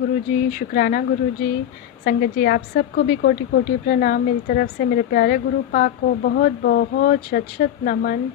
गुरुजी, शुक्राना गुरुजी। संगत जी, आप सबको भी कोटि-कोटि प्रणाम मेरी तरफ़ से। मेरे प्यारे गुरु पाक को बहुत-बहुत शत-शत नमन।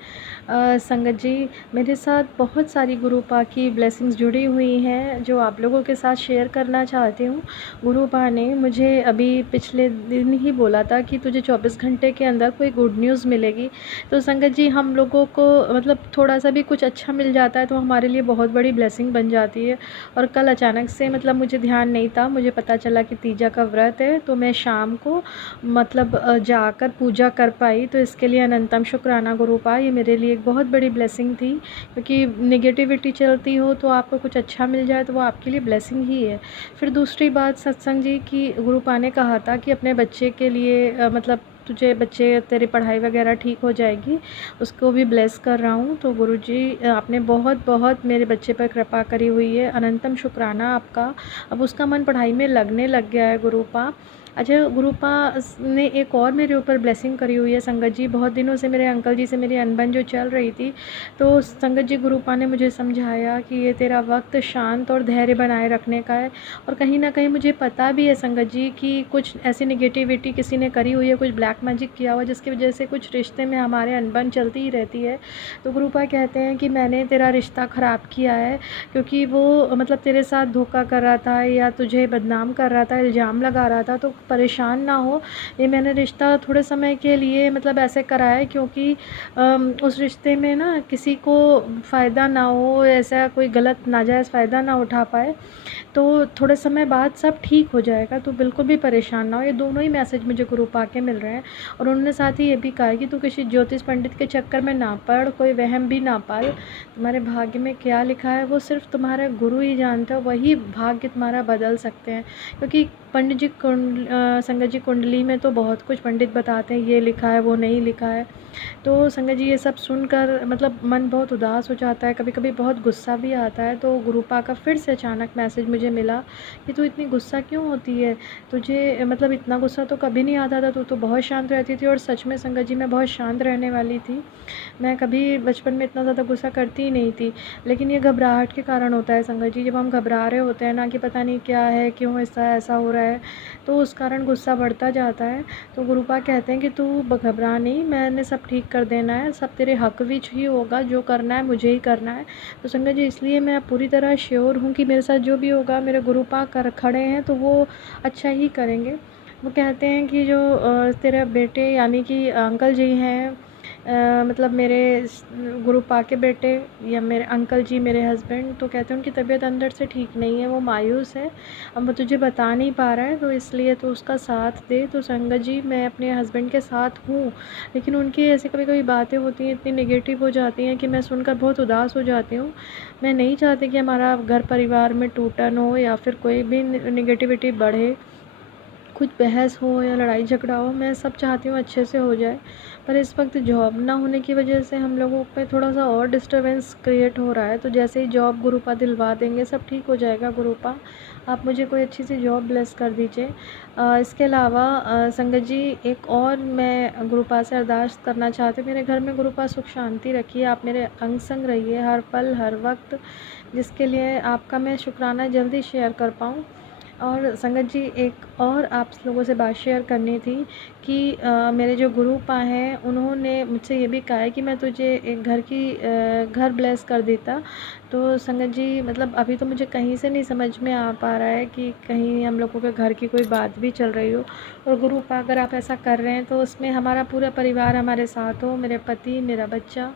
संगत जी, मेरे साथ बहुत सारी गुरु पाक की ब्लेसिंग्स जुड़ी हुई हैं, जो आप लोगों के साथ शेयर करना चाहती हूँ। गुरु पाक ने मुझे अभी पिछले दिन ही बोला था कि तुझे 24 घंटे के अंदर कोई गुड न्यूज़ मिलेगी। तो संगत जी, हम लोगों को मतलब थोड़ा-सा भी कुछ अच्छा मिल जाता है, तो हमारे लिए बहुत बड़ी ब्लेसिंग बन जाती है। और कल अचानक से मतलब मुझे ध्यान नहीं था, मुझे पता चला कि तीजा का व्रत है, तो मैं शाम को मतलब जाकर पूजा कर पाई। तो इसके लिए अनंतम शुक्राना गुरु पाक, ये मेरे लिए एक बहुत बड़ी ब्लेसिंग थी, क्योंकि नेगेटिविटी चलती हो तो आपको कुछ अच्छा मिल जाए तो वो आपके लिए ब्लेसिंग ही है। फिर दूसरी बात सत्संग जी की गुरु पाक ने कहा था कि अपने बच्चे के लिए मतलब तुझे बच्चे तेरी पढ़ाई वगैरह ठीक हो जाएगी, उसको भी ब्लेस कर रहा हूँ। तो गुरुजी, आपने बहुत-बहुत मेरे बच्चे पर कृपा करी हुई है, अनंतम शुक्राना आपका। अब उसका मन पढ़ाई में लगने लग गया है गुरु पाक। अच्छा, गुरु पाक ने एक और मेरे ऊपर ब्लेसिंग करी हुई है संगत जी। बहुत दिनों से मेरे अंकल जी से मेरी अनबन जो चल रही थी, तो संगत जी गुरु पाक ने मुझे समझाया कि ये तेरा वक़्त शांत और धैर्य बनाए रखने का है। और कहीं न कहीं मुझे पता भी है संगत जी कि कुछ ऐसी नेगेटिविटी किसी ने करी हुई है, कुछ ब्लैक मैजिक किया हुआ है, जिसकी वजह से कुछ रिश्ते में हमारे अनबन चलती ही रहती है। तो गुरु पाक कहते हैं कि मैंने तेरा रिश्ता ख़राब किया है, क्योंकि वो मतलब तेरे साथ धोखा कर रहा था या तुझे बदनाम कर रहा था, इल्ज़ाम लगा रहा था। तो परेशान ना हो, ये मैंने रिश्ता थोड़े समय के लिए मतलब ऐसे करा है, क्योंकि उस रिश्ते में ना किसी को फ़ायदा ना हो, ऐसा कोई गलत नाजायज़ फ़ायदा ना उठा पाए। तो थोड़े समय बाद सब ठीक हो जाएगा, तो बिल्कुल भी परेशान ना हो। ये दोनों ही मैसेज मुझे गुरु पाक के मिल रहे हैं। और उन्होंने साथ ही ये भी कहा है कि तू किसी ज्योतिष पंडित के चक्कर में ना पड़, कोई वहम भी ना पाल। तुम्हारे भाग्य में क्या लिखा है वो सिर्फ़ तुम्हारा गुरु ही जानता है, वही भाग्य तुम्हारा बदल सकते हैं। क्योंकि पंडित जी संगत जी कुंडली में तो बहुत कुछ पंडित बताते हैं, ये लिखा है, वो नहीं लिखा है। तो संगत जी, ये सब सुनकर मतलब मन बहुत उदास हो जाता है, कभी-कभी बहुत गुस्सा भी आता है। तो गुरु पाक का फिर से अचानक मैसेज मुझे मिला कि तू इतनी गुस्सा क्यों होती है? तुझे मतलब इतना गुस्सा तो कभी नहीं आता था, तू तो बहुत शांत रहती थी। और सच में संगत जी, मैं बहुत शांत रहने वाली थी। मैं कभी बचपन में इतना ज़्यादा गुस्सा करती ही नहीं थी। लेकिन ये घबराहट के कारण होता है संगत जी, जब हम घबरा रहे होते हैं ना कि पता नहीं क्या है, क्यों ऐसा हो रहा है, तो उस कारण गुस्सा बढ़ता जाता है। तो गुरु पाक कहते हैं कि तू घबरा नहीं, मैंने सब ठीक कर देना है, सब तेरे हक विच ही होगा, जो करना है मुझे ही करना है। तो संगत जी, इसलिए मैं पूरी तरह श्योर हूँ कि मेरे साथ जो भी होगा, मेरे गुरु पाक कर खड़े हैं, तो वो अच्छा ही करेंगे। वो कहते हैं कि जो तेरे बेटे यानी कि अंकल जी हैं, मतलब मेरे गुरु पाक के बेटे या मेरे अंकल जी, मेरे हस्बैंड, तो कहते हैं उनकी तबीयत अंदर से ठीक नहीं है, वो मायूस है। अब वो तुझे बता नहीं पा रहा है, तो इसलिए तो उसका साथ दे। तो संगत जी, मैं अपने हस्बैंड के साथ हूँ, लेकिन उनकी ऐसी कभी-कभी बातें होती हैं, इतनी नेगेटिव हो जाती हैं कि मैं सुनकर बहुत उदास हो जाती हूँ। मैं नहीं चाहती कि हमारा घर परिवार में टूटन हो या फिर कोई भी नेगेटिविटी बढ़े, कुछ बहस हो या लड़ाई झगड़ा हो। मैं सब चाहती हूँ अच्छे से हो जाए, पर इस वक्त जॉब ना होने की वजह से हम लोगों पे थोड़ा-सा और डिस्टर्बेंस क्रिएट हो रहा है। तो जैसे ही जॉब गुरु पाक दिलवा देंगे, सब ठीक हो जाएगा गुरु पाक। आप मुझे कोई अच्छी सी जॉब ब्लेस कर दीजिए। इसके अलावा संगत जी, एक और मैं गुरु पाक से अरदास करना चाहती हूँ, मेरे घर में गुरु पाक सुख शांति रखिए, आप मेरे अंग संग रहिए हर पल हर वक्त, जिसके लिए आपका मैं शुक्राना जल्दी शेयर कर पाऊँ। और संगत जी, एक और आप लोगों से बात शेयर करनी थी कि मेरे जो गुरु पाक हैं, उन्होंने मुझसे ये भी कहा है कि मैं तुझे एक घर ब्लेस कर देता। तो संगत जी, मतलब अभी तो मुझे कहीं से नहीं समझ में आ पा रहा है कि कहीं हम लोगों के घर की कोई बात भी चल रही हो। और गुरु पाक, अगर आप ऐसा कर रहे हैं तो उसमें हमारा पूरा परिवार हमारे साथ हो, मेरे पति, मेरा बच्चा,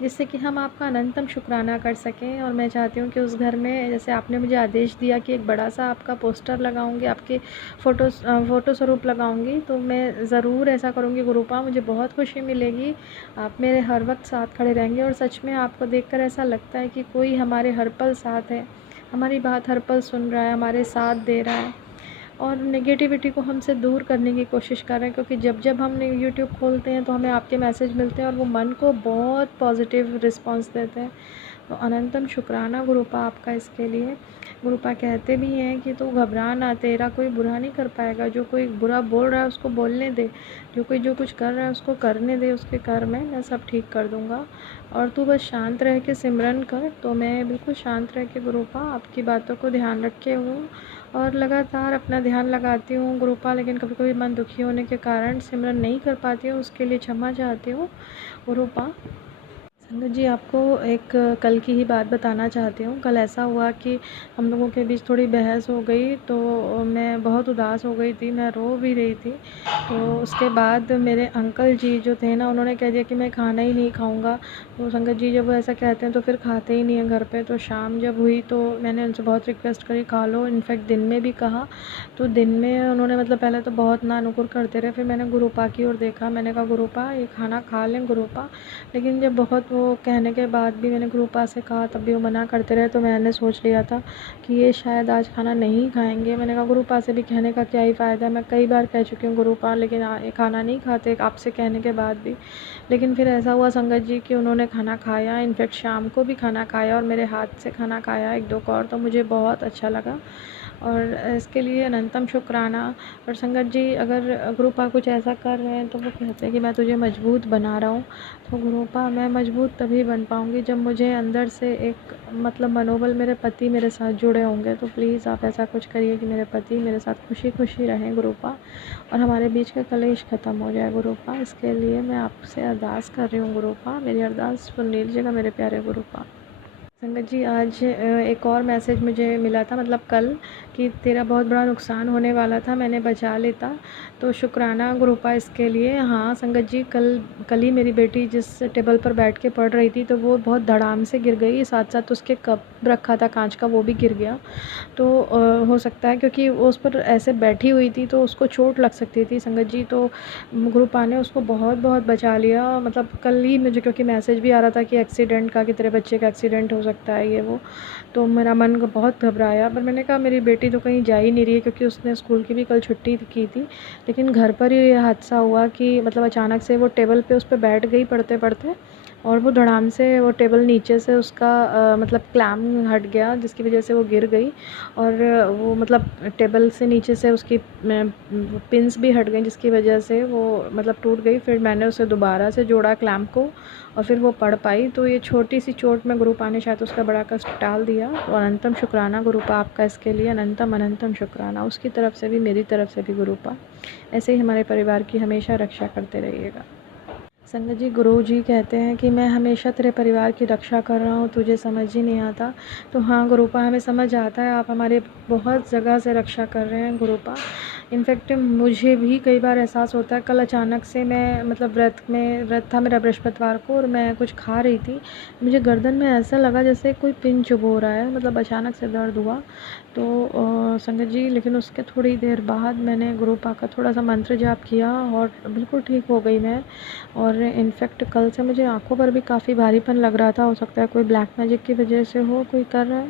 जिससे कि हम आपका अनंतम शुक्राना कर सकें। और मैं चाहती हूँ कि उस घर में, जैसे आपने मुझे आदेश दिया कि एक बड़ा-सा आपका पोस्टर लगाऊँगी, आपके फ़ोटो स्वरूप लगाऊँगी, तो मैं ज़रूर ऐसा करूँगी गुरु पाक, मुझे बहुत खुशी मिलेगी। आप मेरे हर वक़्त साथ खड़े रहेंगे और सच में आपको देखकर ऐसा लगता है कि कोई हमारे हर पल साथ है, हमारी बात हर पल सुन रहा है, हमारे साथ दे रहा है। और नेगेटिविटी को हमसे दूर करने की कोशिश कर रहे हैं, क्योंकि जब हम यूट्यूब खोलते हैं तो हमें आपके मैसेज मिलते हैं और वो मन को बहुत पॉजिटिव रिस्पांस देते हैं। तो अनंतम शुक्राना गुरुपा आपका इसके लिए। गुरुपा कहते भी हैं कि तू घबरा ना, तेरा कोई बुरा नहीं कर पाएगा। जो कोई बुरा बोल रहा है उसको बोलने दे, जो कुछ कर रहा है उसको करने दे, उसके कर मैं सब ठीक कर दूँगा। और तू बस शांत रह के सिमरन कर। तो मैं बिल्कुल शांत रह के गुरुपा आपकी बातों को ध्यान रखे हूँ और लगातार अपना ध्यान लगाती हूँ गुरुपा। लेकिन कभी कभी मन दुखी होने के कारण सिमरन नहीं कर पाती हूँ, उसके लिए क्षमा चाहती हूँ गुरुपा। संगत जी, आपको एक कल की ही बात बताना चाहती हूँ। कल ऐसा हुआ कि हम लोगों के बीच थोड़ी बहस हो गई, तो मैं बहुत उदास हो गई थी, मैं रो भी रही थी। तो उसके बाद मेरे अंकल जी जो थे ना, उन्होंने कह दिया कि मैं खाना ही नहीं खाऊंगा। तो संगत जी, जब वो ऐसा कहते हैं तो फिर खाते ही नहीं हैं घर पे। तो शाम जब हुई तो मैंने उनसे बहुत रिक्वेस्ट करी, खा लो। इनफैक्ट दिन में भी कहा, तो दिन में उन्होंने मतलब पहले तो बहुत ना नुकुर करते रहे। फिर मैंने गुरुपा की ओर देखा, मैंने कहा गुरुपा ये खाना खा लें गुरुपा। लेकिन जब बहुत वो कहने के बाद भी मैंने गुरुपा से कहा, तब भी वो मना करते रहे। तो मैंने सोच लिया था कि ये शायद आज खाना नहीं खाएंगे। मैंने कहा गुरुपा से भी कहने का क्या ही फ़ायदा, मैं कई बार कह चुकी हूँ गुरुपा, लेकिन ये खाना नहीं खाते आपसे कहने के बाद भी। लेकिन फिर ऐसा हुआ संगत जी कि उन्होंने खाना खाया, इनफैक्ट शाम को भी खाना खाया और मेरे हाथ से खाना खाया एक दो और। तो मुझे बहुत अच्छा लगा और इसके लिए अनंतम शुक्राना। और संगत जी, अगर गुरुपा कुछ ऐसा कर रहे हैं तो वो कहते हैं कि मैं तुझे मजबूत बना रहा हूँ। तो गुरुपा, मैं मजबूत तभी बन पाऊँगी जब मुझे अंदर से एक मतलब मनोबल, मेरे पति मेरे साथ जुड़े होंगे। तो प्लीज़ आप ऐसा कुछ करिए कि मेरे पति मेरे साथ खुशी खुशी रहें गुरुपा, और हमारे बीच का कलेश ख़त्म हो जाए गुरुपा। इसके लिए मैं आपसे अरदास कर रही हूँ गुरुपा, मेरी अरदास सुन लीजिएगा मेरे प्यारे गुरुपा। संगत जी, आज एक और मैसेज मुझे मिला था, मतलब कल, कि तेरा बहुत बड़ा नुकसान होने वाला था, मैंने बचा लेता। तो शुक्राना गुरुपा इसके लिए। हाँ संगत जी, कल ही मेरी बेटी जिस टेबल पर बैठ के पढ़ रही थी, तो वो बहुत धड़ाम से गिर गई, साथ साथ उसके कप रखा था कांच का वो भी गिर गया। तो हो सकता है क्योंकि वो उस पर ऐसे बैठी हुई थी तो उसको चोट लग सकती थी संगत जी। तो गुरुपा ने उसको बहुत बहुत बचा लिया। मतलब कल ही मुझे क्योंकि मैसेज भी आ रहा था कि एक्सीडेंट का, कि तेरे बच्चे का एक्सीडेंट हो सकता है ये वो। तो मेरा मन बहुत घबराया, पर मैंने कहा मेरी बेटी तो कहीं जा ही नहीं रही है, क्योंकि उसने स्कूल की भी कल छुट्टी की थी। लेकिन घर पर ही ये हादसा हुआ कि मतलब अचानक से वो टेबल पे उस पर बैठ गई पढ़ते पढ़ते, और वो धड़ाम से वो टेबल नीचे से उसका मतलब क्लैम हट गया, जिसकी वजह से वो गिर गई। और वो मतलब टेबल से नीचे से उसकी पिन्स भी हट गई, जिसकी वजह से वो मतलब टूट गई। फिर मैंने उसे दोबारा से जोड़ा क्लैम्प को, और फिर वो पढ़ पाई। तो ये छोटी सी चोट में गुरुपा ने शायद उसका बड़ा कष्ट टाल दिया। तो अनंतम शुक्राना गुरुपा आपका इसके लिए, अनंतम अनंतम शुक्राना उसकी तरफ से भी, मेरी तरफ से भी गुरुपा। ऐसे ही हमारे परिवार की हमेशा रक्षा करते रहिएगा। संगत जी, गुरु जी कहते हैं कि मैं हमेशा तेरे परिवार की रक्षा कर रहा हूँ, तुझे समझ ही नहीं आता। तो हाँ गुरुपा, हमें समझ आता है, आप हमारे बहुत जगह से रक्षा कर रहे हैं गुरुपा। इनफैक्ट मुझे भी कई बार एहसास होता है, कल अचानक से मैं मतलब व्रत था मेरा बृहस्पतिवार को, और मैं कुछ खा रही थी, मुझे गर्दन में ऐसा लगा जैसे कोई पिन चुभ हो रहा है, मतलब अचानक से दर्द हुआ। तो संगत जी, लेकिन उसके थोड़ी देर बाद मैंने गुरुपा का थोड़ा सा मंत्र जाप किया और बिल्कुल ठीक हो गई मैं। और इनफैक्ट कल से मुझे आँखों पर भी काफ़ी भारीपन लग रहा था, हो सकता है कोई ब्लैक मैजिक की वजह से हो, कोई कर रहा है।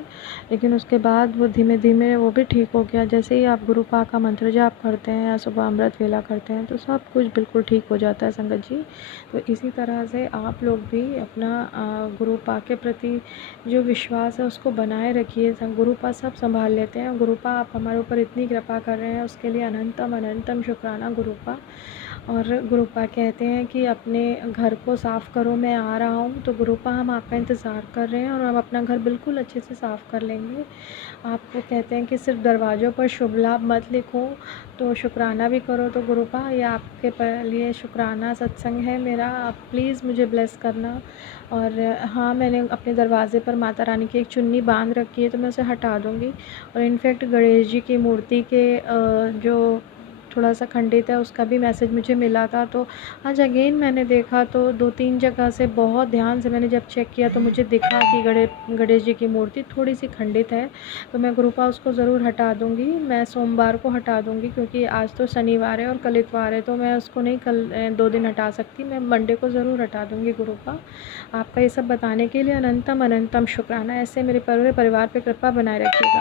लेकिन उसके बाद वो धीमे धीमे वो भी ठीक हो गया। जैसे ही आप गुरुपा का मंत्र जाप करते हैं या सुबह अमृत वेला करते हैं, तो सब कुछ बिल्कुल ठीक हो जाता है संगत जी। तो इसी तरह से आप लोग भी अपना गुरुपा के प्रति जो विश्वास है उसको बनाए रखिए। गुरुपा सब संभाल लेते हैं। गुरुपा, आप हमारे ऊपर इतनी कृपा कर रहे हैं, उसके लिए अनंतम अनंतम शुक्राना गुरुपा। और गुरुपा कहते हैं कि अपने घर को साफ़ करो, मैं आ रहा हूँ। तो गुरुपा, हम आपका इंतज़ार कर रहे हैं और हम अपना घर बिल्कुल अच्छे से साफ़ कर लेंगे। आपको कहते हैं कि सिर्फ दरवाज़ों पर शुभ लाभ मत लिखो, तो शुक्राना भी करो। तो गुरुपा, ये आपके लिए शुक्राना सत्संग है मेरा, आप प्लीज़ मुझे ब्लेस करना। और हाँ, मैंने अपने दरवाज़े पर माता रानी की एक चुन्नी बांध रखी है, तो मैं उसे हटा दूँगी। और इनफैक्ट गणेश जी की मूर्ति के जो थोड़ा सा खंडित है, उसका भी मैसेज मुझे मिला था। तो आज अगेन मैंने देखा, तो 2-3 जगह से बहुत ध्यान से मैंने जब चेक किया, तो मुझे दिखा कि गणेश जी की मूर्ति थोड़ी सी खंडित है। तो मैं गुरुपा उसको ज़रूर हटा दूँगी, मैं सोमवार को हटा दूँगी, क्योंकि आज तो शनिवार है और कल इतवार है, तो मैं उसको नहीं कल 2 दिन हटा सकती, मैं मंडे को ज़रूर हटा दूँगी गुरुपा। आपका ये सब बताने के लिए अनंतम अनंतम शुक्राना। ऐसे मेरे पूरे परिवार पे कृपा बनाए रखिएगा।